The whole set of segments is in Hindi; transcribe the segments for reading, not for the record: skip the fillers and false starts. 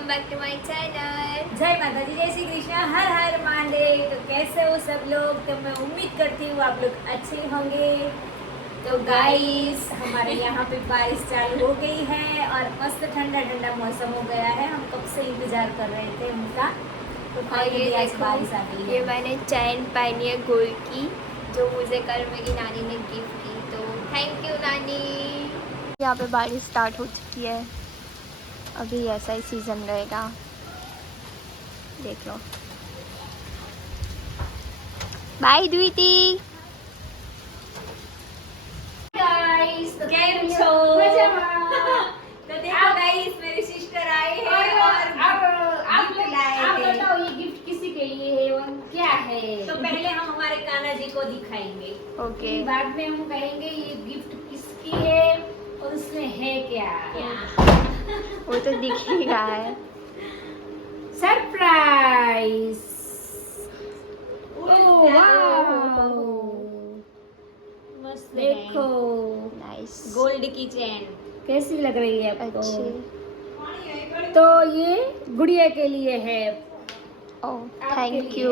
Welcome back to my channel. जय माता दी, जय श्री कृष्ण, हर हर महादेव। तो कैसे हो सब लोग? तो मैं उम्मीद करती हूँ आप लोग अच्छे होंगे। तो गाइस हमारे यहाँ पे बारिश चालू हो गई है और मस्त ठंडा ठंडा मौसम हो गया है। हम कब से इंतजार कर रहे थे उनका। तो और ये फाइनली आज देखो, बारिश आ गई ये है। मैंने चैन पहनी है गोल्ड की, जो मुझे कल मेरी नानी ने गिफ्ट की, तो थैंक यू नानी। यहाँ पे बारिश स्टार्ट हो चुकी है। अभी ऐसा ही सीज़न रहेगा, देख लो। बाय द्विति। गाइस तो कैम छो? तो देखो गाइस, मेरी सिस्टर आई है और आप गिफ्ट लाए आप हैं। बताओ ये गिफ्ट किसी के लिए है और क्या है? तो पहले हम हमारे कान्हा जी को दिखाएंगे। ओके, बाद में हम कहेंगे ये गिफ्ट किसकी है और उसमें है क्या? वो तो दिख ही रहा है। सरप्राइज! Oh wow! मस्त देखो नाइस, गोल्ड की चैन। कैसी लग रही है आपको? अच्छी। तो ये गुड़िया के लिए है। ओह, आपके थैंक लिए। यू।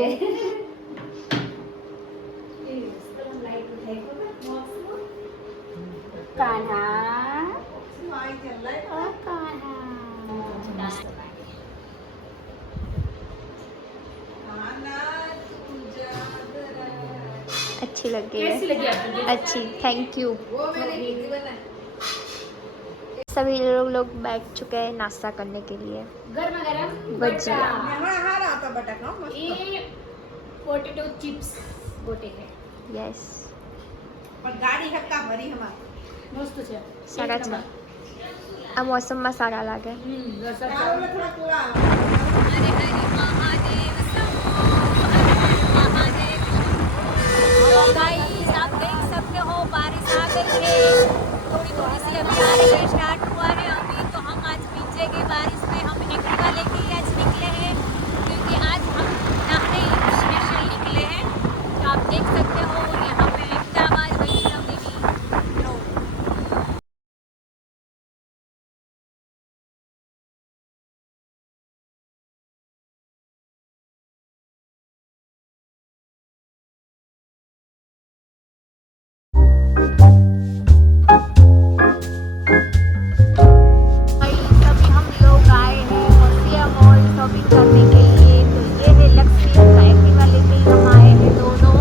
कान्हा ओ कान्हा। अच्छी लग गई कैसी है, लगी आपको? अच्छी, थैंक यू। सभी लोग बैठ चुके हैं नाश्ता करने के लिए। गरम गरम भजिया। ये पोटैटो चिप्स गोटे है। यस, मस्त છે સારા છે. આ મોસમમાં સારા લાગે. રસા हरे हरे महादेव शंभो, हर हर महादेव। तो गाइस आप देख सकते हो बारिश आ गई है, थोड़ी थोड़ी सी अभी आ रही है, स्टार्ट हुआ है अभी। तो हम आज भीजेंगे बारिश में। हम एक्टिवा लेके ही आज निकले हैं क्योंकि आज हम नहाने स्पेशल निकले हैं। तो आप देख सकते हो यहाँ पे अहमदाबाद वैष्णो देवी रोड। अभी हम लोग आए हैं होसिया मॉल शॉपिंग करने के लिए। तो ये है लक्ष्मी का एक्टिवा लेके ही हम आए हैं दोनों।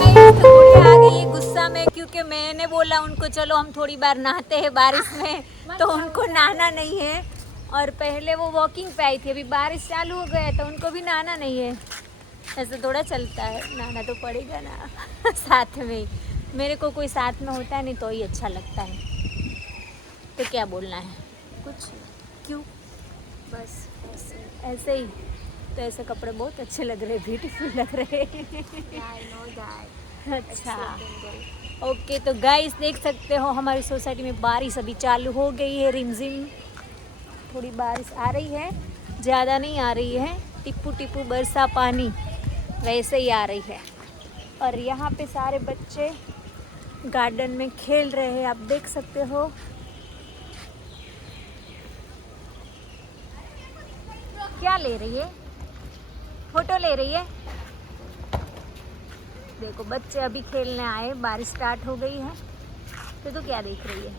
गाइस तो गुड़िया आ गई है गुस्सा में क्योंकि मैंने बोला उनको चलो हम थोड़ी बार नहाते हैं बारिश में, तो उनको नहाना नहीं है। और पहले वो वॉकिंग पे आई थी, अभी बारिश चालू हो गया तो उनको भी नहाना नहीं है। ऐसा थोड़ा चलता है, नहाना तो पड़ेगा ना साथ में ही। मेरे को कोई साथ में होता है नहीं तो ही अच्छा लगता है। तो क्या बोलना है? कुछ क्यों, बस ऐसे ही। तो ऐसे कपड़े बहुत अच्छे लग रहे, ब्यूटीफुल लग रहे आई नो दैट। अच्छा ओके। तो गाइस देख सकते हो हमारी सोसाइटी में बारिश अभी चालू हो गई है, रिमझिम थोड़ी बारिश आ रही है, ज़्यादा नहीं आ रही है, टिप्पू टिप्पू बरसा पानी वैसे ही आ रही है। और यहाँ पे सारे बच्चे गार्डन में खेल रहे हैं, आप देख सकते हो। क्या ले रही है? फोटो ले रही है। देखो बच्चे अभी खेलने आए, बारिश स्टार्ट हो गई है। तो तू क्या देख रही है?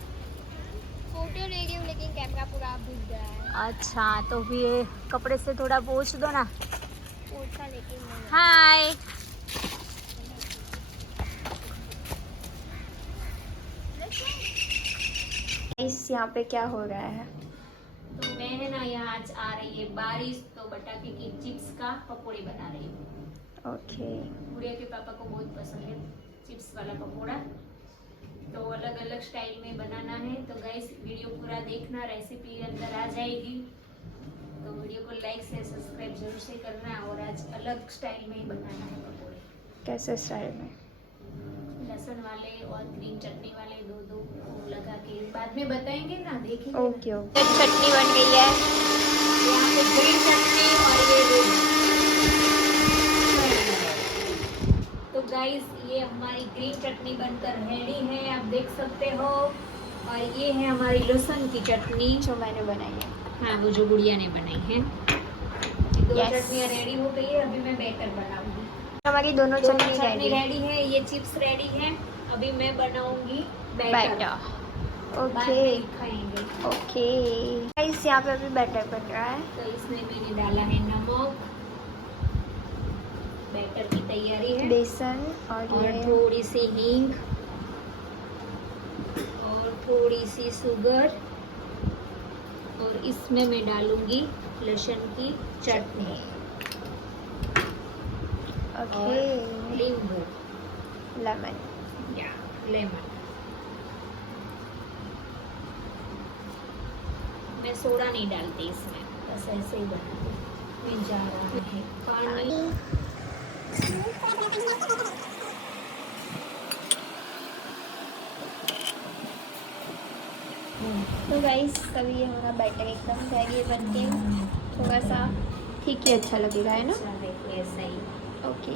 फोटो ले रही हूँ लेकिन कैमरा पूरा भीग गया है। अच्छा तो भी ये कपड़े से थोड़ा पोंछ दो ना। पोछा लेकिन नहीं। हाय इस यहाँ पे क्या हो रहा है? तो मैं है ना यहाँ आज आ रही है बारिश, तो बटाटे की चिप्स का पकौड़े बना रही हूँ। ओके, गुड़िया के पापा को बहुत पसंद है चिप्स वाला पकौड़ा, तो अलग अलग स्टाइल में बनाना है। तो गाइस वीडियो पूरा देखना, रेसिपी अंदर आ जाएगी। तो वीडियो को लाइक से सब्सक्राइब जरूर से करना। और आज अलग स्टाइल में ही बनाना है पकौड़े, कैसे स्टाइल में? लहसुन वाले और ग्रीन चटनी वाले, दो दो लगा के बाद में बताएंगे ना, देखेंगे। Okay okay. चटनी बन गई है। यहाँ पे ग्रीन चटनी और ये रेड। तो गाइस ये हमारी ग्रीन चटनी बनकर रेडी है, आप देख सकते हो। और ये है हमारी लहसुन की चटनी। जो मैंने बनाई है। हाँ, वो जो गुड़िया ने बनाई है। ये दो Yes. चटनियाँ रेडी हो गई है, अभी मैं बैटर बनाऊंगी। हमारी दोनों चटनी चटनी रेडी रेडी है, ये चिप्स रेडी है, अभी मैं बनाऊंगी बैटर। बैटर। बाद ओके में खाएंगे। ओके गाइस, यहाँ पे अभी बैटर बन रहा है। तो इसमें मैंने डाला है नमक, बैटर की तैयारी है, बेसन और और ये थोड़ी सी हींग और थोड़ी सी शुगर, और इसमें मैं डालूंगी लहसुन की चटनी ओके और नींबू लेमन। या लेमन। मैं सोडा नहीं डालती इसमें, बस ऐसे ही बनाती। मैं जा रहा है पानी। तो गाइस अभी हमारा बैटर एकदम रेडी बन के थोड़ा सा ठीक ही अच्छा लगेगा, है ना? अच्छा है, ऐसा ही। ओके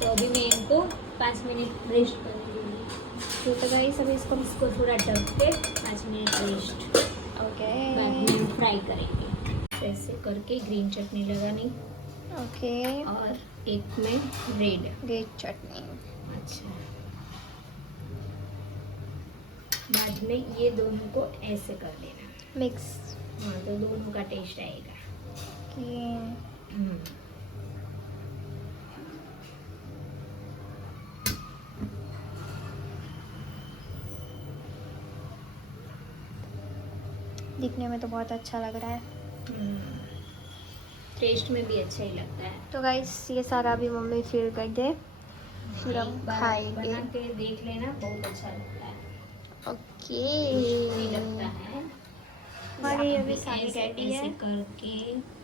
तो अभी मैं इनको 5 मिनट रेस्ट करने दूँगी। तो गाइस अभी इसको थोड़ा ढक के 5 मिनट रेस्ट, ओके बाद में फ्राई करेंगे। ऐसे करके ग्रीन चटनी लगानी ओके और एक में रेड चटनी। अच्छा। बाद में ये दोनों को ऐसे कर देना, मिक्स हाँ, तो दोनों का टेस्ट आएगा। कि दिखने में तो बहुत अच्छा लग रहा है। टेस्ट में भी अच्छा ही लगता है। तो गाइस ये सारा भी मम्मी फिल कर दे, फिर हम एक बार खाएंगे। बना के देख लेना, बहुत अच्छा लगता है। ओके टेस्टी लगता है। हमारी अभी ऐसे- सारी रेडी ऐसे है। करके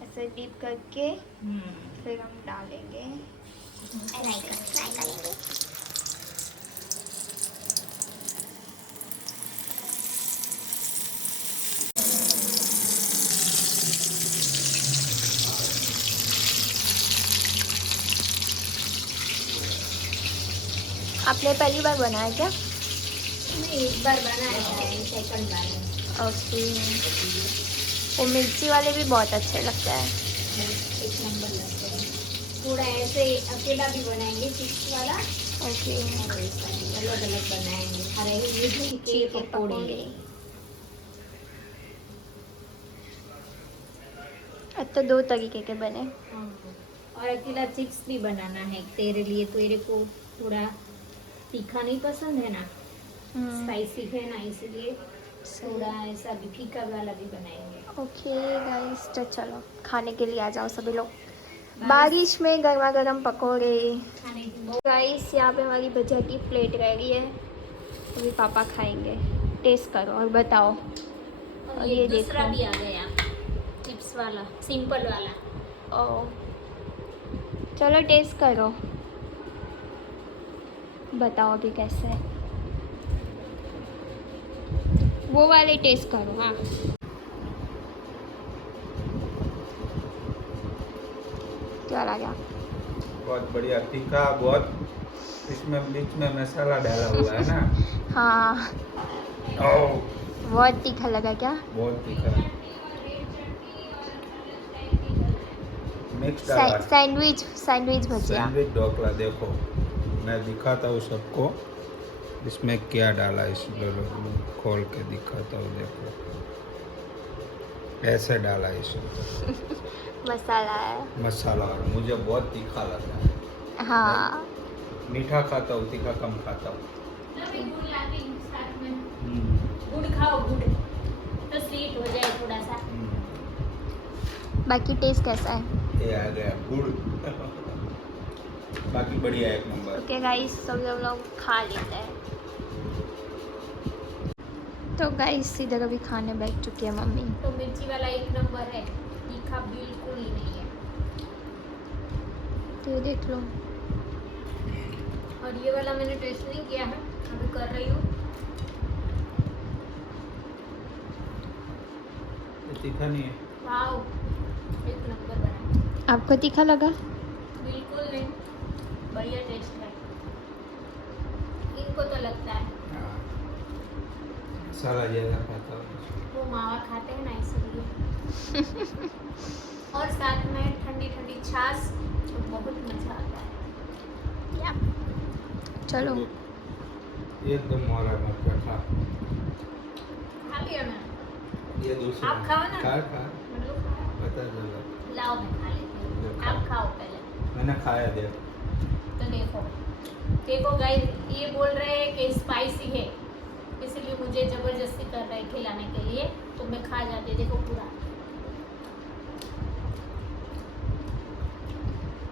ऐसे डीप करके हम्म, फिर हम डालेंगे। फ्राई करेंगे। आपने पहली बार बनाया क्या? मैं एक बार बनाया है, सेकंड बार है। ओके वो मिर्ची वाले भी बहुत अच्छे लगते हैं। एक नंबर लगता है। थोड़ा ऐसे अकेला भी बनाएंगे चिप्स वाला, ओके और ऐसा भी अलग अलग बनाएंगे। हरे मिर्ची के पकौड़े। अब तो 2 तरीके के बने। हाँ, और अकेला चिप्स भी बनाना है तेरे लिए। तेरे को थोड़ा तीखा नहीं पसंद है ना, स्पाइसी है ना, इसलिए थोड़ा ऐसा भी फीका वाला भी बनाएंगे। ओके गाइस, तो चलो खाने के लिए आ जाओ सभी लोग। बारिश में गर्मा गर्म पकोड़े। खाने की बहुत गाइस यहाँ पे हमारी भजिया की प्लेट रेडी है, अभी पापा खाएंगे। टेस्ट करो और बताओ। और ये ये दूसरा देखो। भी आ गया चिप्स वाला, सिंपल वाला। ओ चलो टेस्ट करो, बताओ अभी कैसे है। वो वाले टेस्ट करो। हाँ क्या लगा? बहुत बढ़िया, तीखा बहुत। इसमें बीच में मसाला डाला हुआ है ना। हाँ ओह, बहुत तीखा लगा क्या? बहुत तीखा। मिक्स डाला। सैंडविच भजिया। सैंडविच ढोकला देखो, मैं दिखाता हूँ सबको इसमें क्या डाला। इसमें खोल के दिखाता हूँ, देखो ऐसे डाला इसमें मसाला है। मसाला, और मुझे बहुत तीखा लग रहा है। हाँ मीठा खाता हूँ, तीखा कम खाता हूँ। गुड़ लाती हूँ साथ में। हम्म, गुड़ खाओ, गुड़ तो स्वीट हो जाए थोड़ा सा। बाकी टेस्ट कैसा है? ये आ गया गुड़। बाकी बढ़िया, एक नंबर। ओके गाइस, सब लोग खा लेते हैं। तो गाइस इधर अभी खाने बैठ चुकी है मम्मी। तो मिर्ची वाला एक नंबर है, तीखा बिल्कुल ही नहीं है। तो ये देख लो। और ये वाला मैंने टेस्ट नहीं किया है, अभी कर रही हूँ। ये तीखा नहीं है। वाओ, एक नंबर बना। आपको तीखा लगा? बिल्कुल नहीं, बढ़िया टेस्ट है। इनको तो लगता है। हाँ, सारा ज़्यादा खाता हूँ। वो मावा खाते हैं ना इसलिए। और साथ में ठंडी ठंडी छाछ, तो बहुत मजा आता है। चलो एकदम मोरा मत खा। खा लिया मैं। ये दूसरा आप खाओ ना। खा मतलब खाओ। पता चला। लाओ मैं खा लेती हूँ, खा। आप खाओ पहले। मैंने खाया दे। तो देखो गाइस, ये बोल रहे हैं कि स्पाइसी है, इसलिए मुझे जबरदस्ती कर रहे हैं खिलाने के लिए, तो मैं खा जाती। देखो पूरा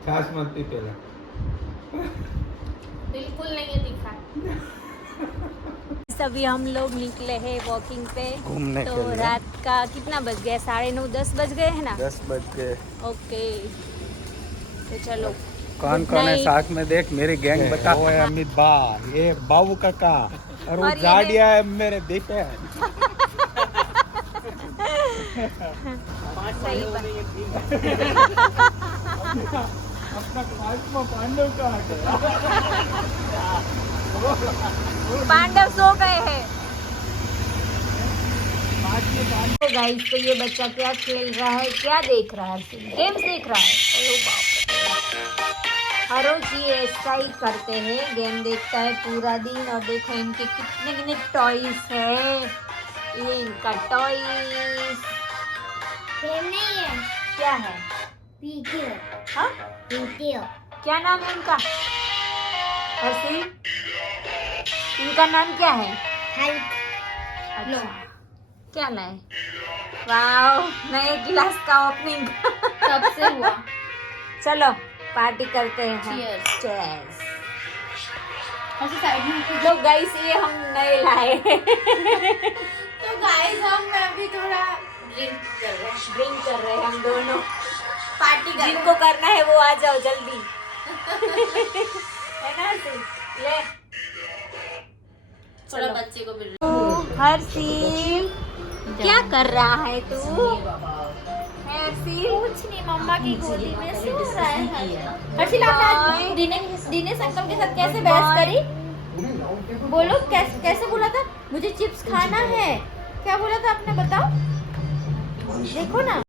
छाछ मत पी पहले। बिल्कुल नहीं है तीखा। अभी हम लोग निकले हैं वॉकिंग पे घूमने तो के लिए। रात का कितना बज गया? 9:30 10 बज गए हैं ना? 10 बज के। ओके तो चलो। कौन Good कौन है night. साथ में? देख मेरी गैंग बता। वो है अमित बा, ये बाबू काका, और वो और ये जाडिया है मेरे दीपे। सही बात। पांडव सो गए हैं। तो गाइस, तो ये बच्चा क्या खेल रहा है, क्या देख रहा है? गेम्स देख रहा है। अरे बाप रे। हर रोज ये ऐसा ही करते हैं, गेम देखता है पूरा दिन। और देखो इनके कितने कितने टॉयज है। ये इनका टॉयज नहीं है, क्या है? वीडियो हाँ, वीडियो क्या नाम है इनका? हर्षी, इनका नाम क्या है? अच्छा, क्या लाए? वाओ, नए गिलास का ओपनिंग। कब से हुआ? चलो पार्टी करते हैं। Cheers. Cheers. ऐसे साइड में तो गाइस, ये हम नए लाए। तो गाइस, हम अभी थोड़ा ड्रिंक कर रहे हैं, ड्रिंक कर रहे हैं हम दोनों। पार्टी कर रहे जिनको करना है वो आ जाओ जल्दी। है ना हर्षी? ले थोड़ा बच्चे को भी। हर्षी, क्या कर रहा है तू? हर्षी, कुछ नहीं, मम्मा की गोदी में सो रहा है। हर्षिल, आपने दिनेश अंकल के साथ कैसे बहस करी? बोलो, कैसे बोला था? मुझे चिप्स खाना है, क्या बोला था आपने, बताओ। देखो ना।